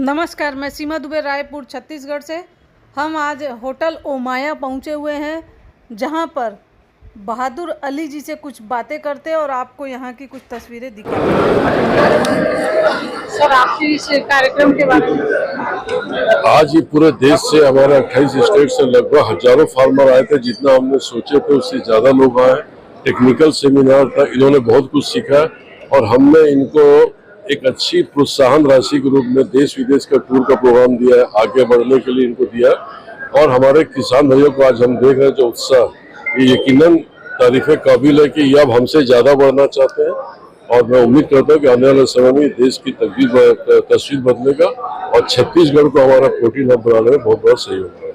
नमस्कार, मैं सीमा दुबे, रायपुर छत्तीसगढ़ से। हम आज होटल ओमाया पहुंचे हुए हैं, जहां पर बहादुर अली जी से कुछ बातें करते हैं और आपको यहां की कुछ तस्वीरें दिखाते हैं। सर, आपके इस कार्यक्रम के बारे में। आज ही पूरे देश से हमारे 28 स्टेट से लगभग हजारों फार्मर आए थे। जितना हमने सोचे थे उससे ज्यादा लोग आए। टेक्निकल सेमिनार था, इन्होंने बहुत कुछ सीखा और हमने इनको एक अच्छी प्रोत्साहन राशि के रूप में देश विदेश का टूर का प्रोग्राम दिया है, आगे बढ़ने के लिए इनको दिया। और हमारे किसान भाइयों को आज हम देख रहे हैं जो उत्साह, ये यकीनन तारीफे काबिल है कि ये अब हमसे ज्यादा बढ़ना चाहते हैं। और मैं उम्मीद करता हूँ कि आने वाले समय में देश की तस्वीर बदलेगा और छत्तीसगढ़ को हमारा प्रोटीन हब बनाने में बहुत बड़ा सहयोग है।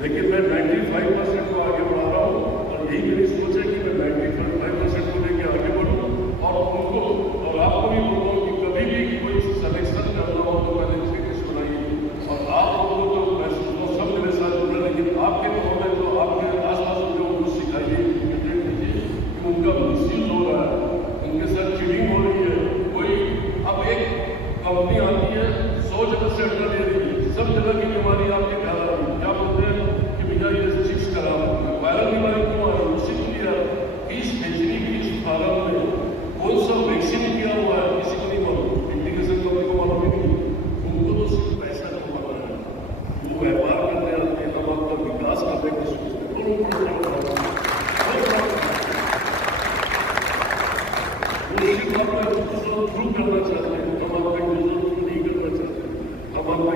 लेकिन मैं 95% को आगे बढ़ा रहा हूँ और यही मेरी सोच है कि मैं 95% को लेकर आगे बढ़ूँ और उनको और आपको भी बोलूँ कि कभी भी कोई सिलेक्शन करना हो तो मैंने फिक्स बनाई। और आप लोगों को तो मैं सोचता हूँ सब मेरे साथ जुड़े, लेकिन आपके में तो आपके आसपास जो उनको सिखाइए कि उनका मिसयूज हो रहा है, उनके साथ चीटिंग हो रही है। कोई अब एक कंपनी आती है 100 जगह से अड्डा दे रही है, सब जगह की बीमारी आपके घर आ रही है। क्या बोलते हैं कि भैया ये चिप्स करा वायरल बीमारी क्यों आ रही है? उसी को लिया इस एचडी बीज फार्म में कौन सा वैक्सीन किया हुआ है किसी को नहीं मालूम, इंडिकेशन कंपनी को मालूम ही नहीं। उनको तो सिर्फ पैसा कमाना है, वो व्यापार करते हैं, अपने तमाम का विकास करने की सोचते हैं। प्रूव करना चाहते हैं, हम आपका नहीं करना चाहते। हम आपका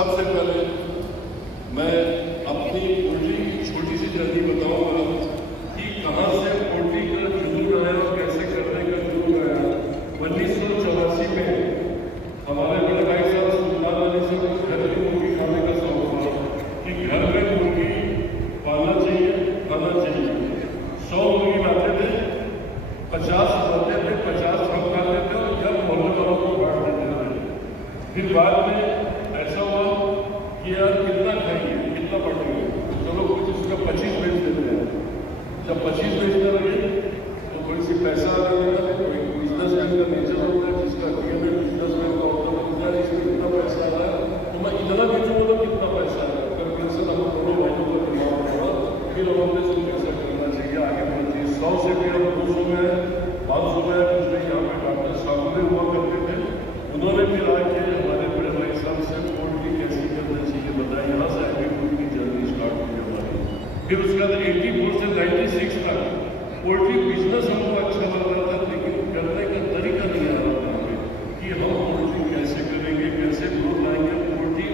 सबसे पहले मैं अपनी पोल्ट्री की छोटी सी जर्नी बताऊंगा कि कहाँ से पोल्ट्री का जुनून आया और कैसे करने का जुनून आया। 1984 में हमारे बड़े भाई साहब सुल्तान अली से घर की मुर्गी खाने का शौक था कि घर में मुर्गी पालना चाहिए, खाना चाहिए। 100 मुर्गी लाते थे, 50 लाते थे, 50 हम खाते थे और जब मोहल्ले वालों को बांट देते थे। फिर बाद में ऐसा हुआ कि यार कितना खाएंगे, कितना बांटेंगे, चलो कुछ उसका 25 बेच देते हैं। जब 25 बेचने लगे तो थोड़ी सी पैसा आ रहा है, बिजनेसमैन का नेचर होता है, जिसका डीएमए बिजनेसमैन का होता है, जिसमें कितना पैसा आ रहा है तो मैं इतना बेचूंगा तो कितना पैसा आ रहा है, कैलकुलेशन हम दोनों भाइयों को दिमाग होगा, फिर हम अपने से कैसा करना चाहिए, आगे बढ़ना चाहिए। 100 से भी हम 200 में 500 में कुछ नहीं, यहाँ पे डॉक्टर सामने हुआ करते थे, उन्होंने फिर आके हमारे बड़े भाई साहब से पोल्ट्री कैसी करना चाहिए बताया। यहाँ से आगे पोल्ट्री जर्नी स्टार्ट हुई हमारी। फिर उसके बाद 84 से 96 तक पोल्ट्री बिजनेस हमको अच्छा लग रहा था, लेकिन करने का तरीका नहीं आ रहा था हमें कि हम पोल्ट्री कैसे करेंगे, कैसे ग्रोथ लाएंगे। पोल्ट्री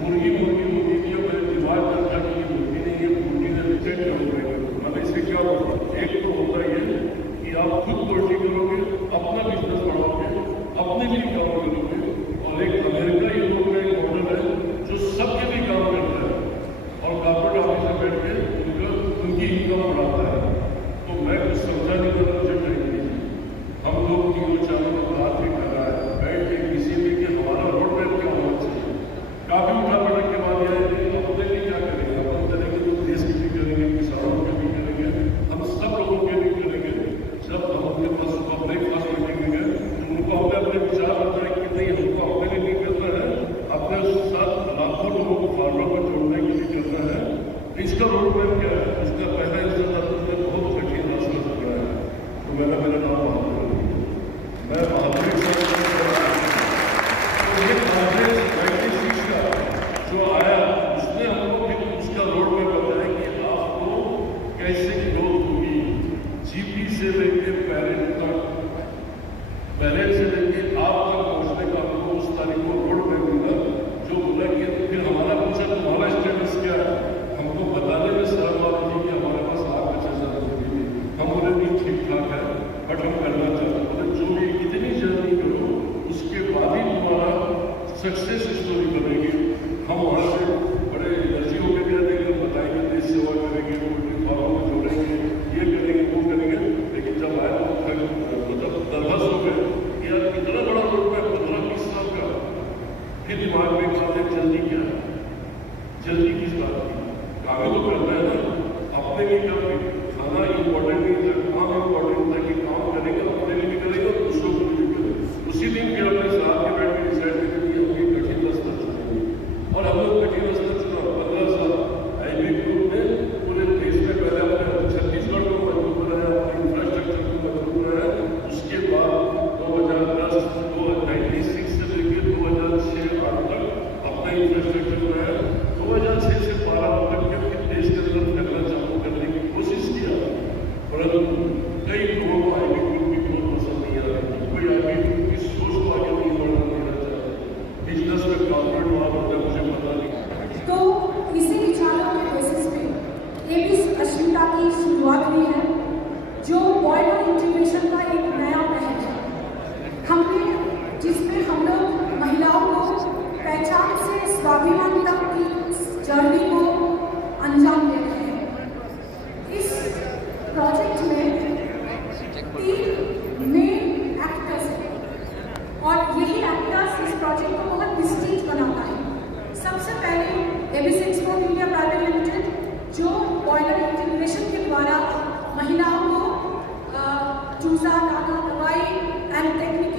मुर्गी की मेरे दिमाग में था कि ये मुर्गी नहीं है, पोल्ट्री ने रिजेक्ट करोगे। मैंने इसे क्या बोला, एक तो होता है कि आप खुद पोल्ट्री करोगे, अपना बिजनेस बढ़ाओगे, अपने लिए काम करोगे, और एक अमेरिका यूरोप में एक मॉडल है जो सबके लिए काम करता है और कॉर्पोरेट ऑफिस में बैठ के उनकी इनकम बढ़ाता है। तो मैं कुछ समझा नहीं था, मुझे टाइम नहीं। हम लोग की वो चारों बात भी कर रहा है बैठ के किसी में कि हमारा रोड मैप क्या होना चाहिए। काफी उठा पटक के बाद यह है कि अपने लिए क्या करेंगे, अपने करेंगे तो देश के लिए करेंगे, किसानों के लिए करेंगे, हम सब लोगों के लिए करेंगे। जब हम अपने पास सुबह ब्रेकफास्ट बैठेंगे तो उनको हमने अपने विचार बताए कि नहीं, हमको अपने लिए नहीं करना है, अपने साथ लाखों लोगों को फार्मर को जोड़ने के लिए करना है। इसका रोड मैप क्या है, इसका पहला हिस्सा बहुत कठिन रास्ता हो गया है। तो मेरा नाम बहादुर, मैं बहादुर ये कॉन्फ्रेंस 96 का जो आया उसने हमको फिर उसका रोड मैप बताया कि आपको कैसे ग्रोथ होगी, जीपी से लेके पेरेंट तक, पेरेंट से लेके आप तक पहुँचने का हमको उस तारीख को रोड मैप मिला। जो बोला कि फिर हमारा पूछा तुम्हारा स्टेटस क्या है, हमको बताने में शर्म आ रही थी कि हमारे पास आग का चर्चा नहीं थी। हम बोले भी ठीक ठाक है बट हम करना चाहते हैं। बोले जो भी इतनी जर्नी करो उसके बाद ही तुम्हारा सक्सेस स्टोरी बनेगी। हम वहाँ से बड़े एनर्जी होकर गए थे, बताएंगे देश सेवा करेंगे, पोल्ट्री फार्मों को जोड़ेंगे, ये करेंगे वो करेंगे, लेकिन जब आए तो मतलब नर्वस हो गए कि यार इतना बड़ा रोड मैप 15-20 साल का। फिर दिमाग में बात है, जल्दी क्या है, जल्दी किस बात की, कागज तो करना है ना, अपने लिए काम नहीं, खाना इम्पोर्टेंट नहीं था, काम इम्पोर्टेंट था कि काम करेगा, अपने लिए भी करेगा, दूसरों को भी करेगा। उसी दिन फिर अपने साथ में बैठ के डिसाइड करें कि हम ये कठिन रास्ता चुनेंगे और हम लोग कठिन रास्ता चुना। 15 साल आईबी ग्रुप में पूरे देश में पहले अपने छत्तीसगढ़ को मजबूत बनाया, अपने इंफ्रास्ट्रक्चर को मजबूत बनाया। उसके बाद 2010 96 से लेकर 2006-8 तक अपना इंफ्रास्ट्रक्चर बनाया। 2006 से 12 तक के फिर देश के अंदर फैलना चालू करने की कोशिश किया, परंतु कई लोगों को आईबी ग्रुप की ग्रोथ पसंद नहीं आ रही थी। कोई आईबी ग्रुप की सोच को आगे नहीं बढ़ना देना चाहते। बिजनेस में कॉर्पोरेट वहाँ होता है, मुझे पता नहीं। तो इसी विचारों के बेसिस पे एक अस्मिता की शुरुआत हुई है, जो बॉयलर इंटीग्रेशन का एक नया पहल है हमने, जिसमें हम लोग महिलाओं को पहचान से स्वाभिमान तक की जर्नी को अंजाम दे रहे हैं। इस प्रोजेक्ट में 3 मेन एक्टर्स हैं और यही एक्टर्स इस प्रोजेक्ट को बहुत डिस्टिंक्ट बनाता है। सबसे पहले ABC export India private limited, जो बॉयलर इंटीग्रेशन के द्वारा महिलाओं को चूसा, दाना, दवाई एंड टेक्निकल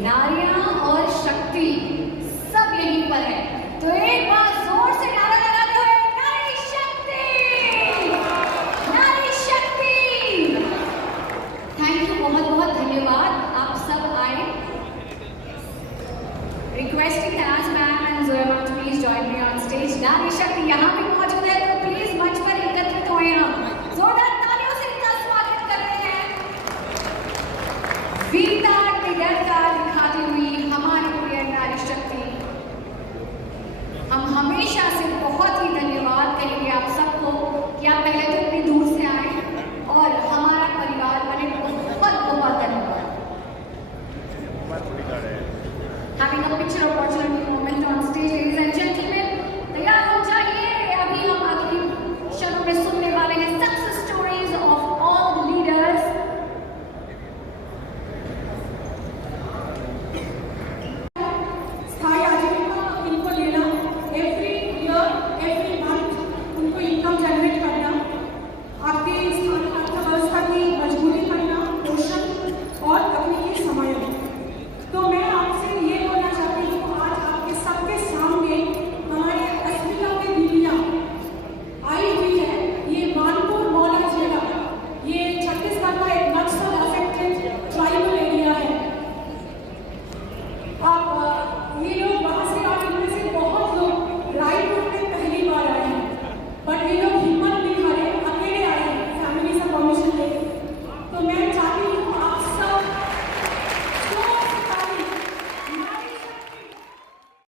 नारियां और शक्ति सब यहीं पर है, तो एक बार जोर से नारा requesting Taraz ma'am and Zoya ma'am to please join me on stage. नारी शक्ति यहाँ भी मौजूद है, तो प्लीज मंच पर एकत्रित हुए हम जोरदार तालियों से इनका स्वागत करते हैं। वीरता निडरता दिखाती हुई हमारी प्रिय नारी शक्ति, हम हमेशा से बहुत ही धन्यवाद करेंगे आप सबको कि आप पहले तो इतनी दूर से आए और हमारा परिवार बने। बहुत बहुत धन्यवाद। Having a picture opportunity moment on stage, ladies and gentlemen, तैयार हो जाइए, अभी हम अगली क्षणों में